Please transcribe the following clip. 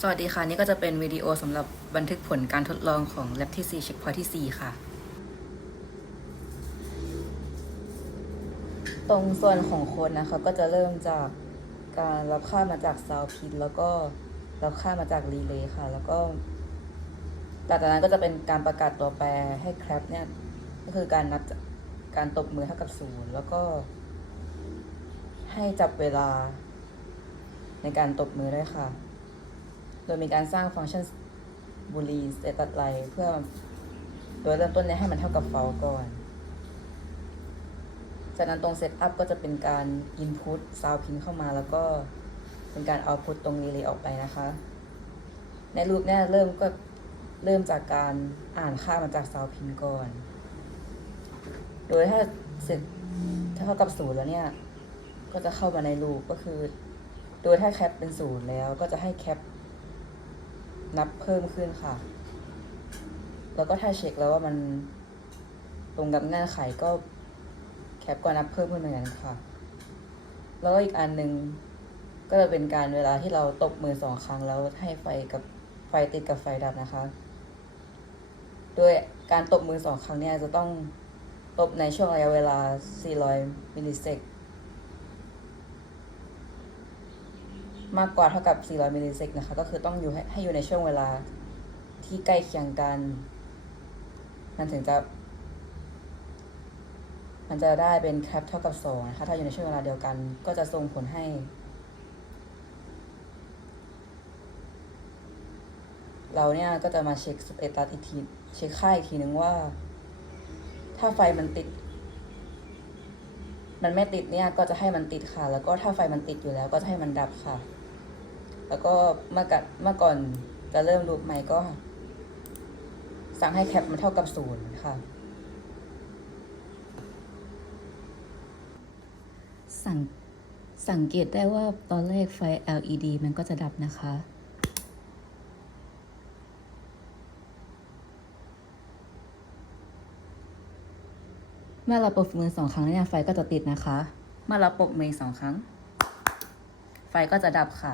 สวัสดีค่ะ นี่ก็จะเป็นวิดีโอสำหรับบันทึกผลการทดลองของ Lab ที่ 4 เช็คพอยที่ 4 ค่ะ ตรงส่วนของโค้ดนะคะ ก็จะเริ่มจากการรับค่ามาจากซาวพินแล้วก็รับค่ามาจากรีเลย์ค่ะ แล้วก็หลังจากนั้นก็จะเป็นการประกาศตัวแปรให้แครปเนี่ย ก็คือการนับกการตบมือเท่ากับศูนย์แล้วก็ให้จับเวลาในการตบมือด้วยค่ะ โดยมีการสร้างฟังก์ชัน boolean status line เพื่อโดยเริ่มต้นเนี่ยให้มันเท่ากับ f a l ก่อน จากนั้นตรง setup ก็จะเป็นการ input sound pin เข้ามาแล้วก็เป็นการ output ตรง relay ออกไปนะคะ ในรูปเนี่ยเริ่มก็เริ่มจากการอ่านค่ามาจาก sound pin ก่อน โดยถ้าเสร็จถ้าเท่ากับศูนย์แล้วเนี่ย ก็จะเข้ามาในรูปก็คือ โดยถ้าแคปเป็นศูนย์แล้วก็จะให้แคป นับเพิ่มขึ้นค่ะ แล้วก็ถ้าเช็คแล้วว่ามันตรงกับเงื่อนไขก็แคปก็นับเพิ่มขึ้นเหมือนกันค่ะ แล้วก็อีกอันหนึ่งก็จะเป็นการเวลาที่เราตบมือสองครั้งแล้วให้ไฟกับไฟติดกับไฟดับนะคะ โดยการตบมือสองครั้งเนี่ยจะต้องตบในช่วงระยะเวลา 400 มิลลิเซก มากกว่าเท่ากับ 400มิลลิเซกนะคะ ก็คือต้องอยู่ให้ให้อยู่ในช่วงเวลาที่ใกล้เคียงกัน มันถึงจะ มันจะได้เป็นแคปเท่ากับ2นะคะ ถ้าอยู่ในช่วงเวลาเดียวกัน ก็จะส่งผลให้ เราเนี่ยก็จะมาเช็คสเตตัสอีกทีเช็คค่าอีกทีนึงว่า ถ้าไฟมันติดมันไม่ติดเนี่ยก็จะให้มันติดค่ะ แล้วก็ถ้าไฟมันติดอยู่แล้วก็จะให้มันดับค่ะ แล้วก็เมื่อกัเมื่อก่อนจะเริ่มรูปใหม่ก็ สั่งให้แคปมันเท่ากับศูนย์ค่ะ สังสังเกตได้ว่าตอนแรกไฟ LED มันก็จะดับนะคะ เมื่อเราปรบมือสองครั้งเนี่ยไฟก็จะติดนะคะ เมื่อเราปรบมือสองครั้ง ไฟก็จะดับค่ะ